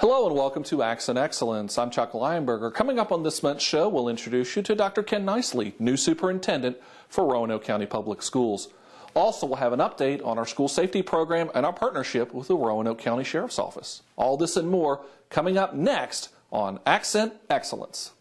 Hello and welcome to Accent Excellence. I'm Chuck Leinberger. Coming up on this month's show, we'll introduce you to Dr. Ken Nicely, new superintendent for Roanoke County Public Schools. Also, we'll have an update on our school safety program and our partnership with the Roanoke County Sheriff's Office. All this and more coming up next on Accent Excellence.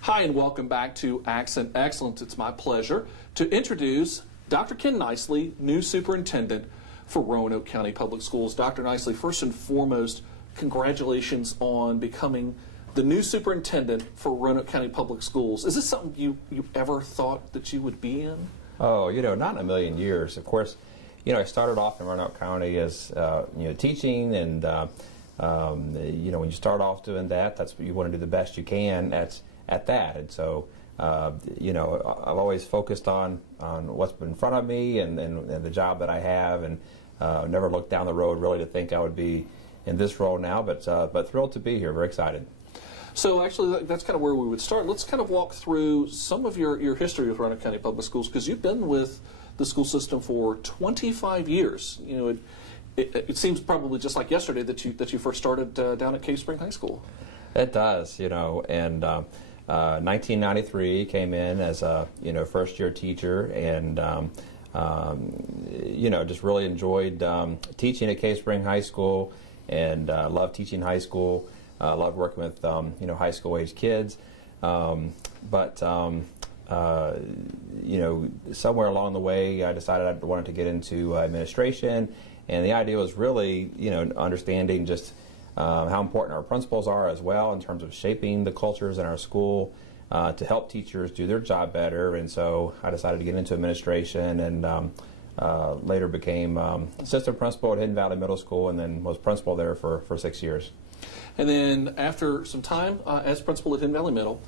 Hi and welcome back to Accent Excellence. It's my pleasure to introduce Dr. Ken Nicely, new superintendent for Roanoke County Public Schools. Dr. Nicely, first and foremost, congratulations on becoming the new superintendent for Roanoke County Public Schools. Is this something you ever thought that you would be in? Oh, not in a million years. Of course, I started off in Roanoke County as, teaching and, when you start off doing that, that's what you want to do the best you can at that. And so, I've always focused on what's in front of me and the job that I have, and never looked down the road really to think I would be in this role now, but thrilled to be here, very excited. So actually, that's kind of where we would start. Let's kind of walk through some of your history with Roanoke County Public Schools, because you've been with the school system for 25 years. It seems probably just like yesterday that you first started down at Cave Spring High School. It does, and 1993 came in as a first-year teacher, and just really enjoyed teaching at Cave Spring High School, and loved teaching high school. Loved working with high school-age kids, but somewhere along the way I decided I wanted to get into administration, and the idea was really understanding just how important our principals are as well in terms of shaping the cultures in our school to help teachers do their job better. And so I decided to get into administration, and later became assistant principal at Hidden Valley Middle School, and then was principal there for 6 years. And then after some time as principal at Hidden Valley Middle,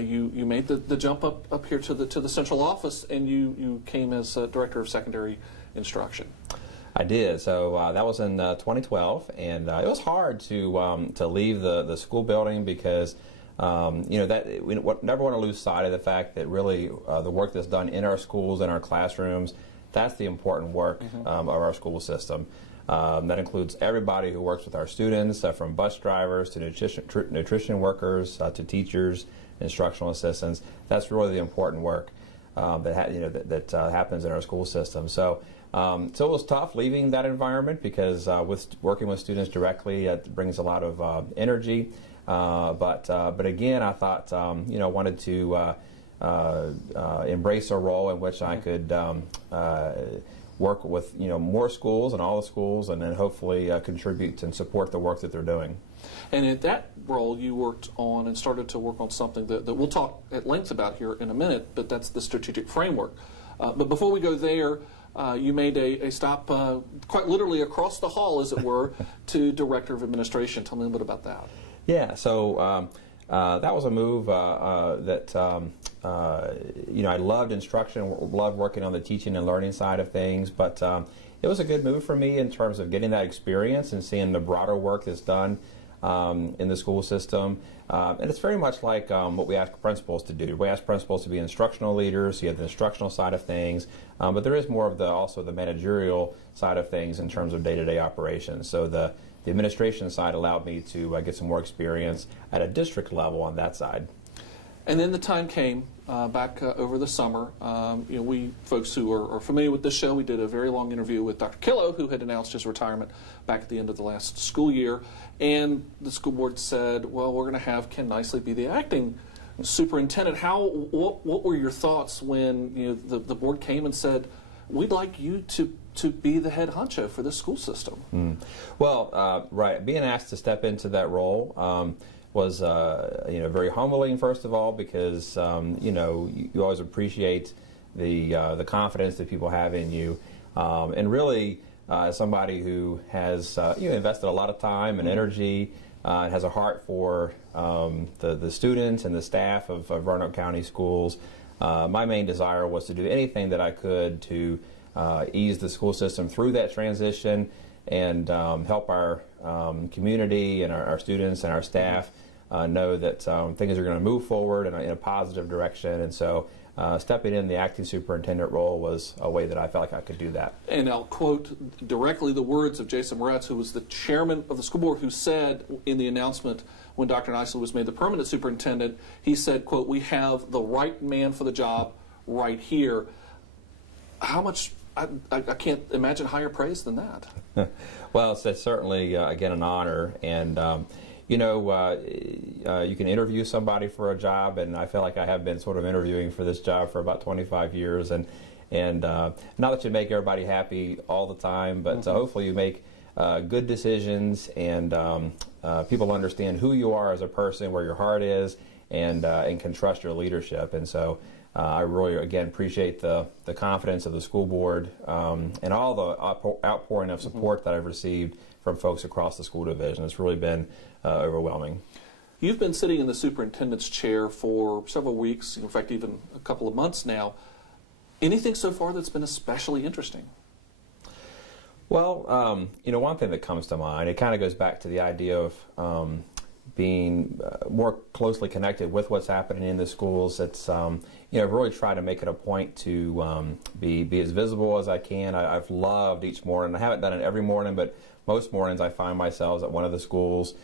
you made the jump up here to the central office, and you came as director of secondary instruction. I did. So that was in 2012, and it was hard to leave the school building because that we never want to lose sight of the fact that really the work that's done in our schools, in our classrooms, that's the important work of our school system. That includes everybody who works with our students, from bus drivers to nutrition workers to teachers, instructional assistants. That's really the important work that happens in our school system. So it was tough leaving that environment because with working with students directly, it brings a lot of energy. But again, I thought wanted to embrace a role in which I could work with more schools and all the schools, and then hopefully contribute and support the work that they're doing. And in that role, you worked on and started to work on something that we'll talk at length about here in a minute, but that's the strategic framework. But before we go there, you made a stop quite literally across the hall, as it were, to Director of Administration. Tell me a little bit about that. Yeah, so that was a move that I loved instruction, loved working on the teaching and learning side of things, but it was a good move for me in terms of getting that experience and seeing the broader work that's done in the school system. And it's very much like what we ask principals to do. We ask principals to be instructional leaders. You have the instructional side of things, but there is more of also the managerial side of things in terms of day-to-day operations. So the administration side allowed me to get some more experience at a district level on that side. And then the time came back over the summer. We folks who are familiar with this show, we did a very long interview with Dr. Killo, who had announced his retirement back at the end of the last school year. And the school board said, well, we're going to have Ken Nicely be the acting superintendent. What were your thoughts when the board came and said, we'd like you to be the head honcho for this school system? Well, right, being asked to step into that role was very humbling, first of all, because you always appreciate the confidence that people have in you, and really as somebody who has invested a lot of time and energy and has a heart for the students and the staff of Roanoke County Schools. My main desire was to do anything that I could to ease the school system through that transition and help our community and our students and our staff know that things are going to move forward in a positive direction. And so stepping in the acting superintendent role was a way that I felt like I could do that. And I'll quote directly the words of Jason Moretz, who was the chairman of the school board, who said in the announcement when Dr. Nicely was made the permanent superintendent, he said, quote, "We have the right man for the job right here." How much, I can't imagine higher praise than that. Well, it's certainly, again, an honor. And, you can interview somebody for a job, and I feel like I have been sort of interviewing for this job for about 25 years. And not that you make everybody happy all the time, but hopefully you make good decisions, and people understand who you are as a person, where your heart is, and can trust your leadership. And so I really, again, appreciate the confidence of the school board and all the outpouring of support that I've received from folks across the school division. It's really been overwhelming. You've been sitting in the superintendent's chair for several weeks, in fact, even a couple of months now. Anything so far that's been especially interesting? Well, one thing that comes to mind, it kind of goes back to the idea of being more closely connected with what's happening in the schools. It's, really try to make it a point to be as visible as I can. I've loved each morning. I haven't done it every morning, but most mornings I find myself at one of the schools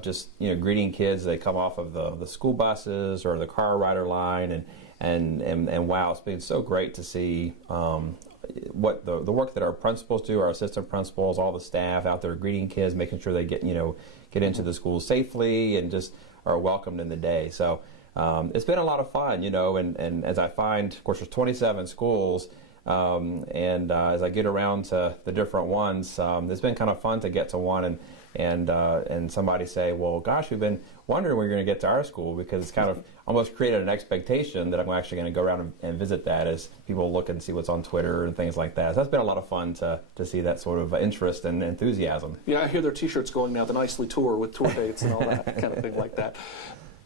just greeting kids. They come off of the school buses or the car rider line, and wow, it's been so great to see what the work that our principals do, our assistant principals, all the staff out there greeting kids, making sure they get into the school safely and just are welcomed in the day. So it's been a lot of fun, and as I find, of course, there's 27 schools, and as I get around to the different ones, it's been kind of fun to get to one and somebody say, well, gosh, we've been wondering when you're going to get to our school, because it's kind of almost created an expectation that I'm actually going to go around and visit that as people look and see what's on Twitter and things like that. So that's been a lot of fun to see that sort of interest and enthusiasm. Yeah, I hear their T-shirts going now, the Nicely Tour with tour dates and all that kind of thing like that.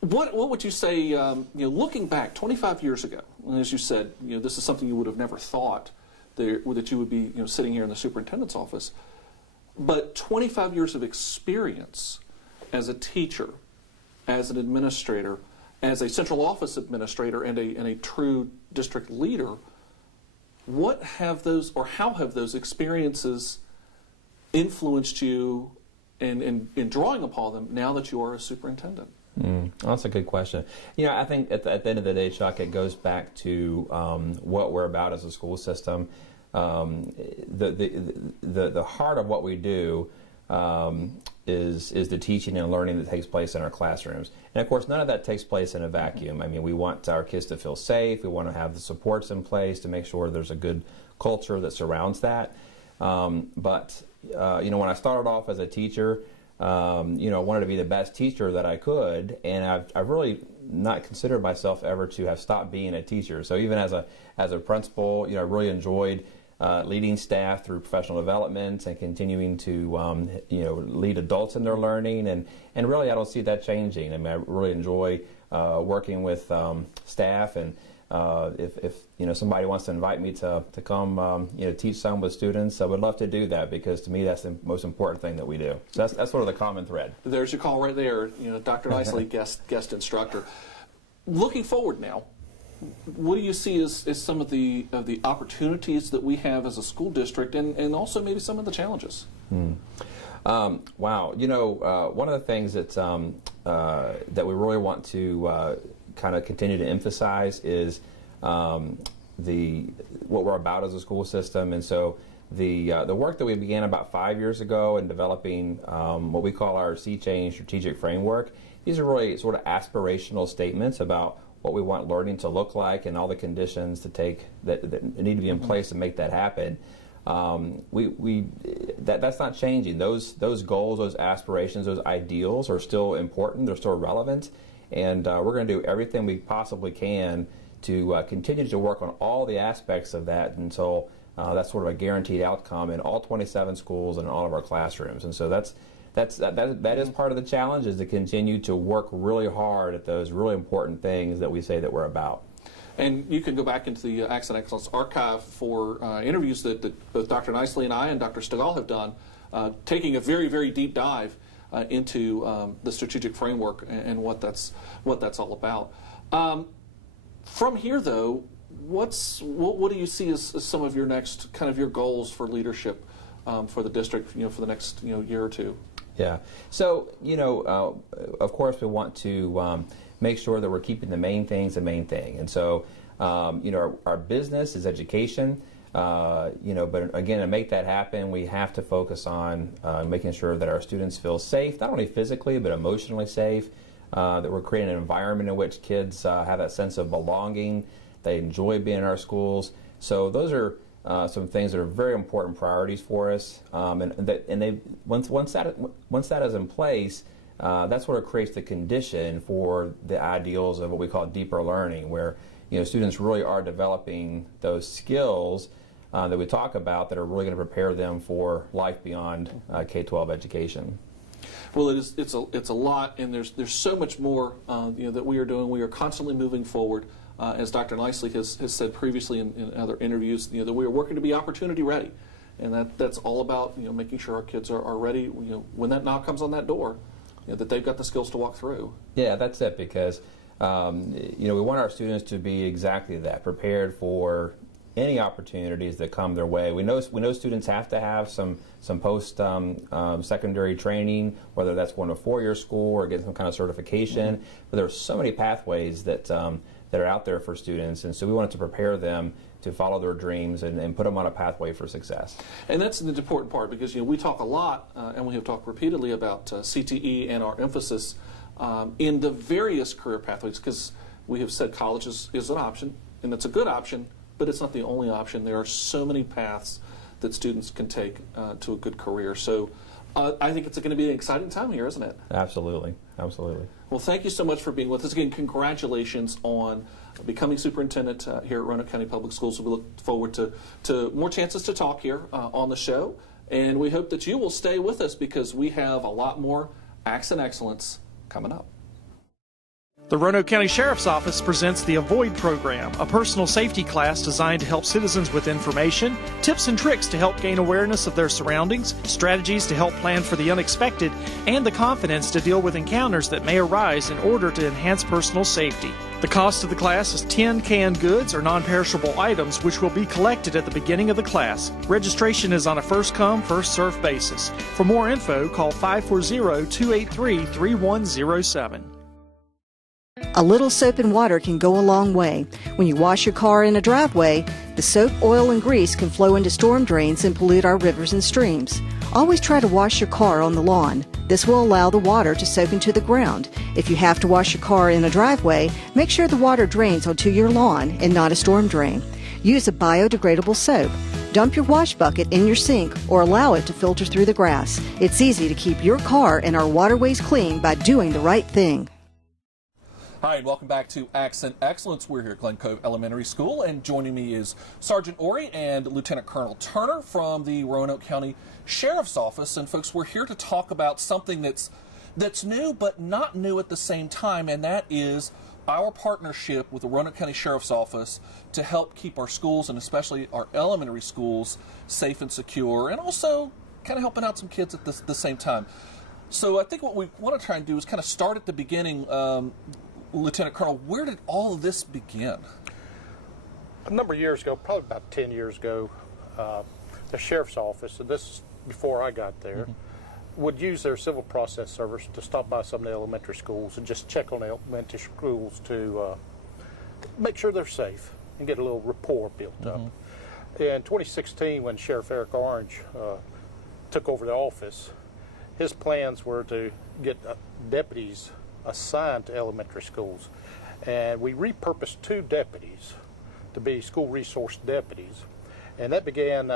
What would you say, looking back 25 years ago, and as you said, this is something you would have never thought that you would be sitting here in the superintendent's office. But 25 years of experience as a teacher, as an administrator, as a central office administrator, and a true district leader, how have those experiences influenced you in drawing upon them now that you are a superintendent? That's a good question. I think at the end of the day, Chuck, it goes back to what we're about as a school system. The heart of what we do is the teaching and learning that takes place in our classrooms. And of course, none of that takes place in a vacuum. I mean, we want our kids to feel safe. We want to have the supports in place to make sure there's a good culture that surrounds that. But when I started off as a teacher, I wanted to be the best teacher that I could, and I've really not considered myself ever to have stopped being a teacher. So even as a principal, I really enjoyed leading staff through professional development and continuing to lead adults in their learning, and really I don't see that changing. I mean, I really enjoy working with staff, and if somebody wants to invite me to come teach some with students, I would love to do that, because to me that's the most important thing that we do. So that's sort of the common thread. There's your call right there. Dr. Nicely, guest instructor. Looking forward now, what do you see as some of the opportunities that we have as a school district, and also maybe some of the challenges? Wow. One of the things that we really want to kind of continue to emphasize is what we're about as a school system. And so the work that we began about 5 years ago in developing what we call our Sea Change strategic framework, these are really sort of aspirational statements about what we want learning to look like and all the conditions to take that need to be in place to make that happen. That's not changing. Those goals, those aspirations, those ideals are still important. They're still relevant, and we're going to do everything we possibly can to continue to work on all the aspects of that until that's sort of a guaranteed outcome in all 27 schools and all of our classrooms. And so that is part of the challenge, is to continue to work really hard at those really important things that we say that we're about. And you can go back into the Accent Excellence archive for interviews that both Dr. Nicely and I and Dr. Stegall have done, taking a very, very deep dive into the strategic framework and what that's all about. From here, though, what do you see as some of your next kind of your goals for leadership for the district, for the next year or two? Yeah. So of course, we want to make sure that we're keeping the main things the main thing. And so, our business is education, but again, to make that happen, we have to focus on making sure that our students feel safe, not only physically, but emotionally safe, that we're creating an environment in which kids have that sense of belonging, they enjoy being in our schools. So those are some things that are very important priorities for us. Once that is in place, that's what creates the condition for the ideals of what we call deeper learning, where students really are developing those skills that we talk about that are really going to prepare them for life beyond K-12 education. Well, it's a lot, and there's so much more that we are doing. We are constantly moving forward, as Dr. Nicely has said previously in other interviews. That we are working to be opportunity ready, and that's all about making sure our kids are ready. When that knock comes on that door, that they've got the skills to walk through. Yeah, that's it, because we want our students to be exactly that, prepared for any opportunities that come their way. We know students have to have some post secondary training, whether that's going to a 4-year school or getting some kind of certification. But there are so many pathways that are out there for students, and so we wanted to prepare them to follow their dreams and put them on a pathway for success. And that's the important part, because we talk a lot, and we have talked repeatedly about CTE and our emphasis in the various career pathways, because we have said college is an option, and it's a good option, but it's not the only option. There are so many paths that students can take to a good career. So I think it's going to be an exciting time here, isn't it? Absolutely. Absolutely. Well, thank you so much for being with us. Again, congratulations on becoming superintendent here at Roanoke County Public Schools. We look forward to more chances to talk here on the show. And we hope that you will stay with us, because we have a lot more Accent Excellence coming up. The Roanoke County Sheriff's Office presents the Avoid Program, a personal safety class designed to help citizens with information, tips and tricks to help gain awareness of their surroundings, strategies to help plan for the unexpected, and the confidence to deal with encounters that may arise in order to enhance personal safety. The cost of the class is 10 canned goods or non-perishable items, which will be collected at the beginning of the class. Registration is on a first-come, first-served basis. For more info, call 540-283-3107. A little soap and water can go a long way. When you wash your car in a driveway, the soap, oil, and grease can flow into storm drains and pollute our rivers and streams. Always try to wash your car on the lawn. This will allow the water to soak into the ground. If you have to wash your car in a driveway, make sure the water drains onto your lawn and not a storm drain. Use a biodegradable soap. Dump your wash bucket in your sink or allow it to filter through the grass. It's easy to keep your car and our waterways clean by doing the right thing. Hi, and welcome back to Accent Excellence. We're here at Glen Cove Elementary School, and joining me is Sergeant Ori and Lieutenant Colonel Turner from the Roanoke County Sheriff's Office. And folks, we're here to talk about something that's new but not new at the same time, and that is our partnership with the Roanoke County Sheriff's Office to help keep our schools, and especially our elementary schools, safe and secure, and also kind of helping out some kids at the same time. So I think what we want to try and do is kind of start at the beginning. Lieutenant Colonel, where did all of this begin? A number of years ago, probably about 10 years ago, the Sheriff's Office, and this is before I got there, would use their civil process service to stop by some of the elementary schools and just check on the elementary schools to make sure they're safe and get a little rapport built up. In 2016, when Sheriff Eric Orange took over the office, his plans were to get deputies assigned to elementary schools. And we repurposed 2 deputies to be school resource deputies. And that began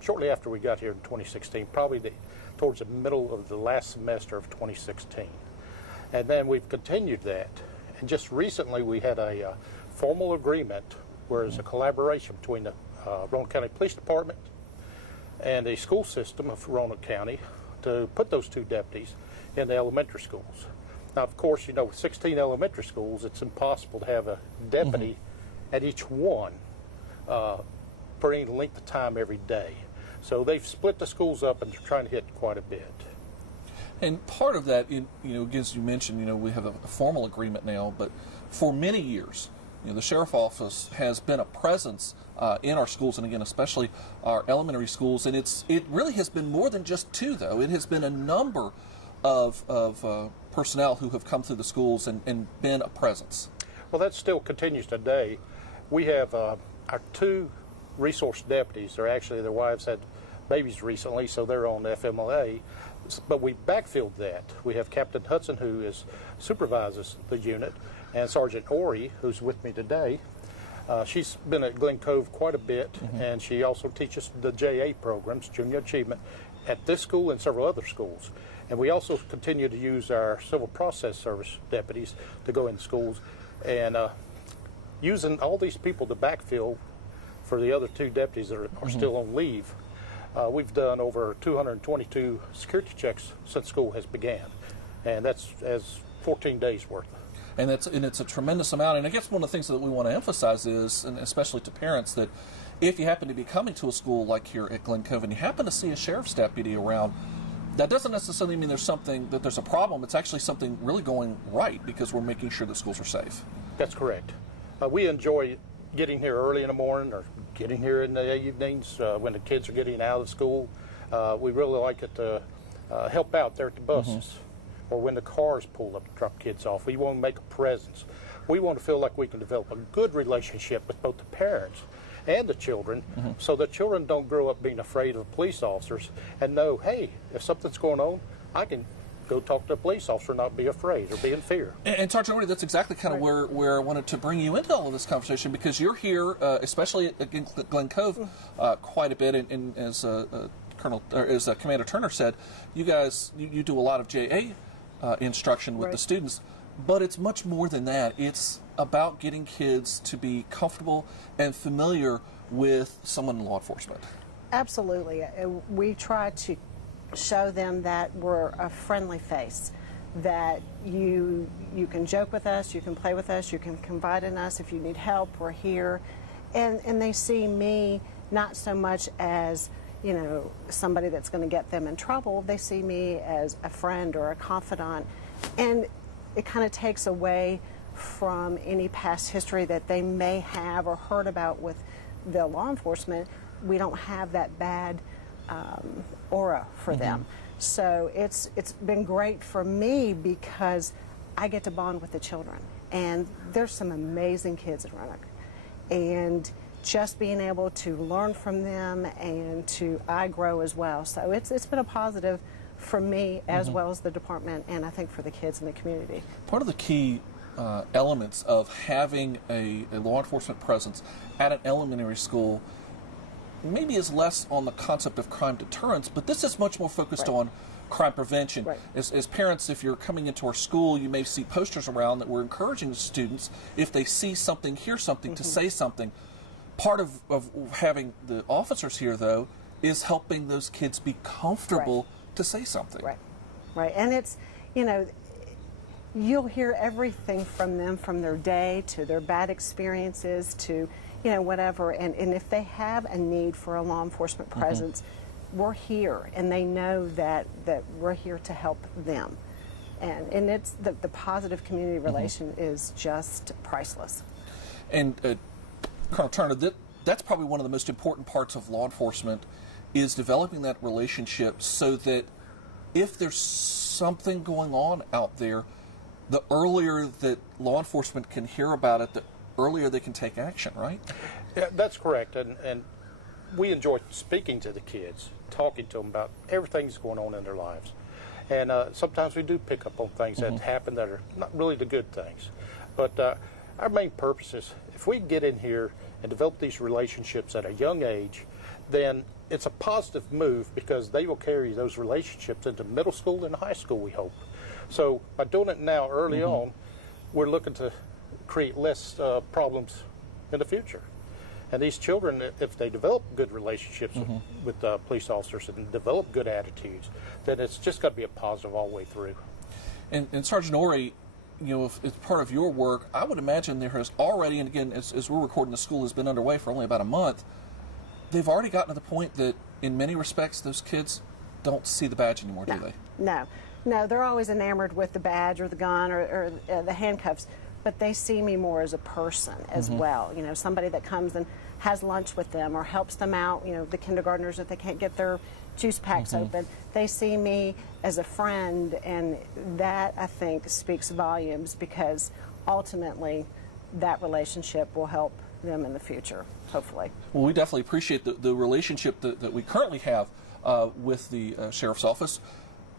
shortly after we got here in 2016, probably towards the middle of the last semester of 2016. And then we've continued that. And just recently we had a formal agreement where it's a collaboration between the Roanoke County Police Department and the school system of Roanoke County to put those 2 deputies in the elementary schools. Now, of course, you know, with 16 elementary schools, it's impossible to have a deputy at each one for any length of time every day. So they've split the schools up and they're trying to hit quite a bit. And part of that, you know, as you mentioned, you know, we have a formal agreement now, but for many years, you know, the sheriff office has been a presence in our schools, and again, especially our elementary schools. And it really has been more than just 2, though. It has been a number of personnel who have come through the schools and been a presence. Well, that still continues today. We have our 2 resource deputies. Their wives had babies recently, so they're on FMLA. But we backfilled that. We have Captain Hudson, who supervises the unit, and Sergeant Ori, who's with me today. She's been at Glen Cove quite a bit, and she also teaches the JA programs, Junior Achievement, at this school and several other schools. And we also continue to use our civil process service deputies to go in schools, and using all these people to backfill for the other 2 deputies that are still on leave. We've done over 222 security checks since school has began, and that's as 14 days worth. And it's a tremendous amount. And I guess one of the things that we want to emphasize is, and especially to parents, that if you happen to be coming to a school like here at Glen Cove and you happen to see a sheriff's deputy around, that doesn't necessarily mean there's a problem. It's actually something really going right because we're making sure that schools are safe. That's correct. We enjoy getting here early in the morning or getting here in the evenings when the kids are getting out of school. We really like it to help out there at the buses or when the cars pull up to drop kids off. We want to make a presence. We want to feel like we can develop a good relationship with both the parents and the children so the children don't grow up being afraid of police officers and know, hey, if something's going on, I can go talk to a police officer and not be afraid or be in fear. And Sergeant Ori, that's exactly kind of where I wanted to bring you into all of this conversation, because you're here, especially at Glen Cove, quite a bit, and as Commander Turner said, you guys you do a lot of JA instruction with the students, but it's much more than that. It's about getting kids to be comfortable and familiar with someone in law enforcement. Absolutely. We try to show them that we're a friendly face, that you can joke with us, you can play with us, you can confide in us. If you need help, we're here. And they see me not so much as, you know, somebody that's going to get them in trouble. They see me as a friend or a confidant. And it kind of takes away from any past history that they may have or heard about with the law enforcement. We don't have that bad aura for them. So it's been great for me because I get to bond with the children. And there's some amazing kids in Roanoke. And just being able to learn from them and I grow as well. So it's been a positive for me as well as the department, and I think for the kids in the community. Part of the key elements of having a law enforcement presence at an elementary school maybe is less on the concept of crime deterrence, but this is much more focused on crime prevention. As parents, if you're coming into our school, you may see posters around that we're encouraging the students, if they see something, hear something, to say something. Part of having the officers here, though, is helping those kids be comfortable to say something. Right. And it's, you know, you'll hear everything from them, from their day to their bad experiences to, you know, whatever. And if they have a need for a law enforcement presence, we're here, and they know that we're here to help them. And it's the positive community relation is just priceless. And Colonel Turner, that's probably one of the most important parts of law enforcement, is developing that relationship so that if there's something going on out there, the earlier that law enforcement can hear about it, the earlier they can take action, right? Yeah, that's correct. And we enjoy speaking to the kids, talking to them about everything that's going on in their lives. And sometimes we do pick up on things that happen that are not really the good things. But our main purpose is if we get in here and develop these relationships at a young age, then it's a positive move because they will carry those relationships into middle school and high school, we hope. So by doing it now early on, we're looking to create less problems in the future. And these children, if they develop good relationships with police officers and develop good attitudes, then it's just got to be a positive all the way through. And Sergeant Ori, if it's part of your work, I would imagine there has already, and again, as we're recording, the school has been underway for only about a month, they've already gotten to the point that in many respects those kids don't see the badge anymore, do they? No, they're always enamored with the badge or the gun or the handcuffs, but they see me more as a person as well. Somebody that comes and has lunch with them or helps them out, the kindergartners, if they can't get their juice packs open. They see me as a friend, and that, I think, speaks volumes because ultimately that relationship will help them in the future, hopefully. Well, we definitely appreciate the relationship that we currently have with the Sheriff's Office,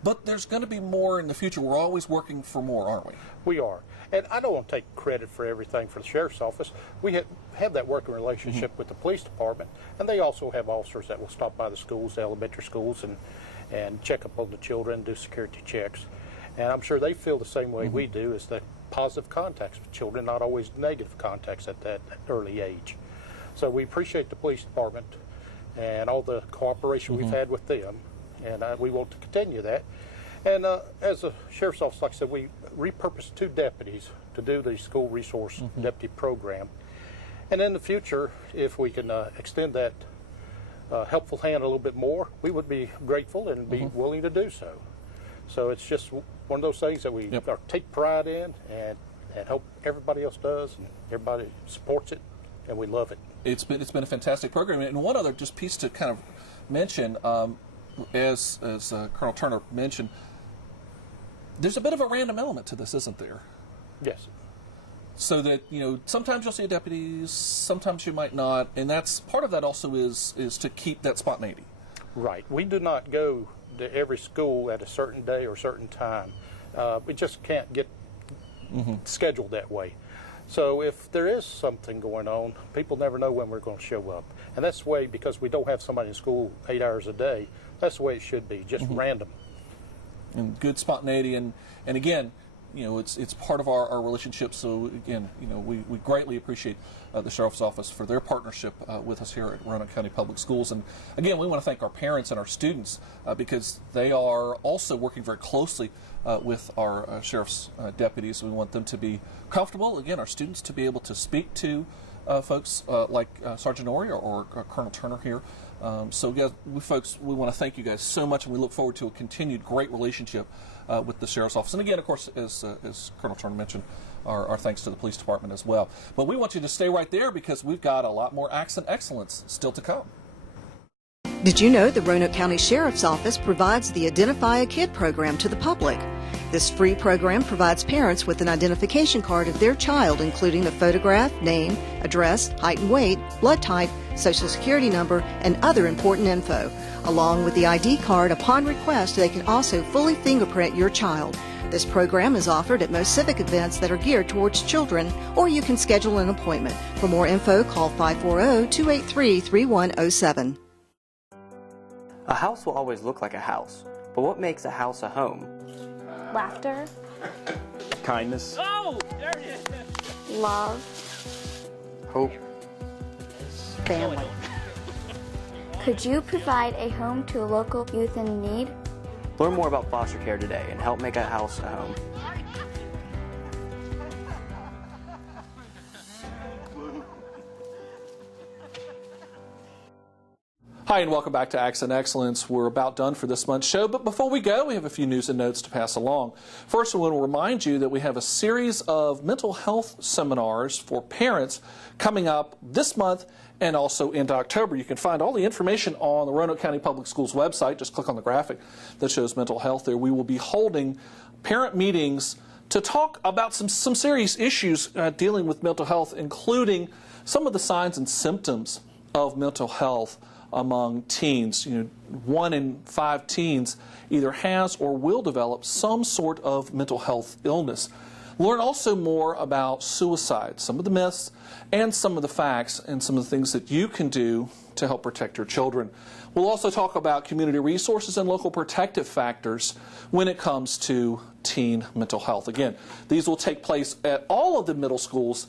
but there's going to be more in the future. We're always working for more, aren't we? We are. And I don't want to take credit for everything for the Sheriff's Office. We have that working relationship with the police department, and they also have officers that will stop by the schools, the elementary schools, and check up on the children, do security checks. And I'm sure they feel the same way we do, is that positive contacts with children, not always negative contacts at that early age. So we appreciate the police department and all the cooperation we've had with them, and we want to continue that. And as a Sheriff's Office, like I said, we repurposed 2 deputies to do the school resource deputy program. And in the future, if we can extend that helpful hand a little bit more, we would be grateful and be willing to do so. So it's just one of those things that we take pride in and hope everybody else does, and everybody supports it, and we love it. It's been a fantastic program. And one other just piece to kind of mention, as Colonel Turner mentioned, there's a bit of a random element to this, isn't there? Yes. So that, sometimes you'll see deputies, sometimes you might not, and that's part of that also is to keep that spontaneity. Right. We do not go to every school at a certain day or certain time. We just can't get scheduled that way. So if there is something going on, people never know when we're going to show up. And that's the way, because we don't have somebody in school 8 hours a day, that's the way it should be, just random. And good spontaneity, and again, it's part of our relationship. So again, we greatly appreciate the Sheriff's Office for their partnership with us here at Roanoke County Public Schools. And again, we want to thank our parents and our students because they are also working very closely with our sheriff's deputies. We want them to be comfortable. Again, our students to be able to speak to folks like Sergeant Ori or Colonel Turner here. So guys, we want to thank you guys so much, and we look forward to a continued great relationship with the Sheriff's Office. And again, of course, as Colonel Turner mentioned, our thanks to the police department as well. But we want you to stay right there because we've got a lot more Accent Excellence still to come. Did you know the Roanoke County Sheriff's Office provides the Identify a Kid program to the public? This free program provides parents with an identification card of their child, including a photograph, name, address, height and weight, blood type, social security number, and other important info. Along with the ID card, upon request, they can also fully fingerprint your child. This program is offered at most civic events that are geared towards children, or you can schedule an appointment. For more info, call 540-283-3107. A house will always look like a house, but what makes a house a home? Laughter. Kindness. Oh, there it is. Love. Hope. Family. Could you provide a home to a local youth in need? Learn more about foster care today and help make a house a home. Hi, and welcome back to Accent Excellence. We're about done for this month's show, but before we go, we have a few news and notes to pass along. First, I want to remind you that we have a series of mental health seminars for parents coming up this month and also into October. You can find all the information on the Roanoke County Public Schools website. Just click on the graphic that shows mental health there. We will be holding parent meetings to talk about some serious issues dealing with mental health, including some of the signs and symptoms of mental health among teens. 1 in 5 teens either has or will develop some sort of mental health illness. Learn also more about suicide, some of the myths and some of the facts, and some of the things that you can do to help protect your children. We'll also talk about community resources and local protective factors when it comes to teen mental health. Again, these will take place at all of the middle schools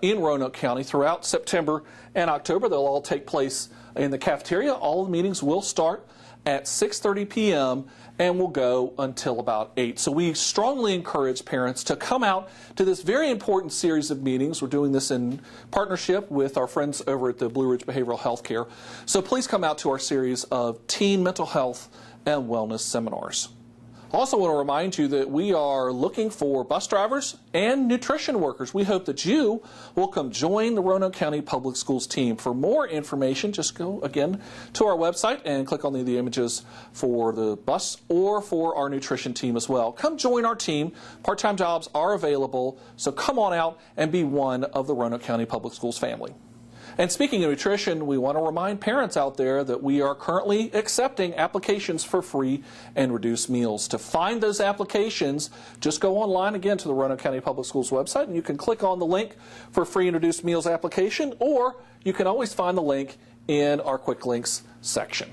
in Roanoke County throughout September and October. They'll all take place in the cafeteria. All of the meetings will start at 6:30 p.m. and will go until about 8. So we strongly encourage parents to come out to this very important series of meetings. We're doing this in partnership with our friends over at the Blue Ridge Behavioral Health Care. So please come out to our series of teen mental health and wellness seminars. I also want to remind you that we are looking for bus drivers and nutrition workers. We hope that you will come join the Roanoke County Public Schools team. For more information, just go again to our website and click on the images for the bus or for our nutrition team as well. Come join our team. Part-time jobs are available, so come on out and be one of the Roanoke County Public Schools family. And speaking of nutrition, we want to remind parents out there that we are currently accepting applications for free and reduced meals. To find those applications, just go online again to the Roanoke County Public Schools website, and you can click on the link for free and reduced meals application, or you can always find the link in our quick links section.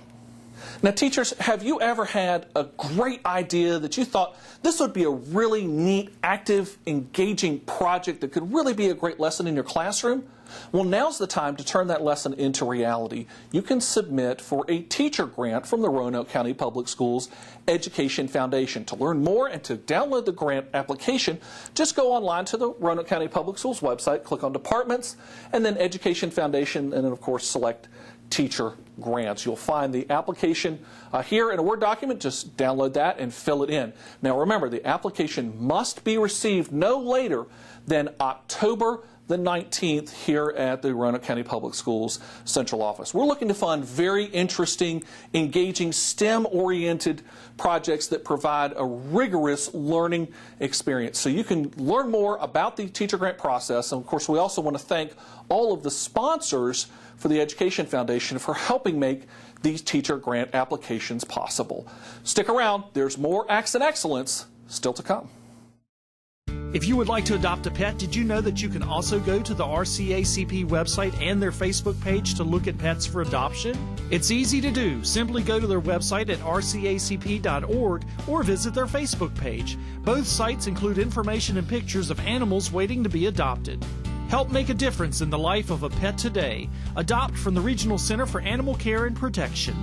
Now, teachers, have you ever had a great idea that you thought this would be a really neat, active, engaging project that could really be a great lesson in your classroom? Well, now's the time to turn that lesson into reality. You can submit for a teacher grant from the Roanoke County Public Schools Education Foundation. To learn more and to download the grant application, just go online to the Roanoke County Public Schools website, click on Departments, and then Education Foundation, and then, of course, select Teacher Grants. You'll find the application here in a Word document. Just download that and fill it in. Now, remember, the application must be received no later than October the 19th here at the Roanoke County Public Schools Central Office. We're looking to fund very interesting, engaging, STEM-oriented projects that provide a rigorous learning experience. So you can learn more about the teacher grant process. And of course, we also want to thank all of the sponsors for the Education Foundation for helping make these teacher grant applications possible. Stick around. There's more Accent Excellence still to come. If you would like to adopt a pet, did you know that you can also go to the RCACP website and their Facebook page to look at pets for adoption? It's easy to do. Simply go to their website at rcacp.org or visit their Facebook page. Both sites include information and pictures of animals waiting to be adopted. Help make a difference in the life of a pet today. Adopt from the Regional Center for Animal Care and Protection.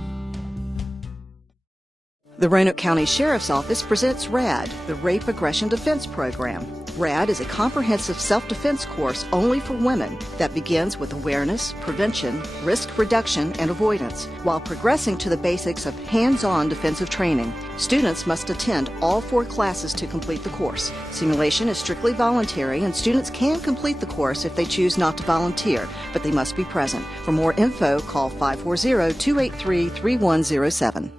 The Roanoke County Sheriff's Office presents RAD, the Rape Aggression Defense Program. RAD is a comprehensive self-defense course only for women that begins with awareness, prevention, risk reduction, and avoidance, while progressing to the basics of hands-on defensive training. Students must attend all 4 classes to complete the course. Simulation is strictly voluntary, and students can complete the course if they choose not to volunteer, but they must be present. For more info, call 540-283-3107.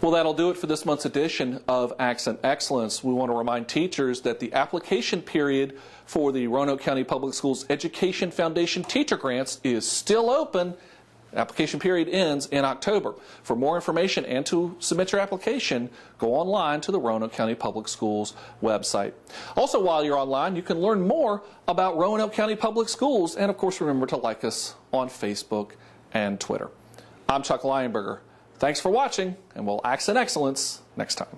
Well, that'll do it for this month's edition of Accent Excellence. We want to remind teachers that the application period for the Roanoke County Public Schools Education Foundation teacher grants is still open. Application period ends in October. For more information and to submit your application, go online to the Roanoke County Public Schools website. Also, while you're online, you can learn more about Roanoke County Public Schools, and of course, remember to like us on Facebook and Twitter. I'm Chuck Lionberger. Thanks for watching, and we'll Accent Excellence next time.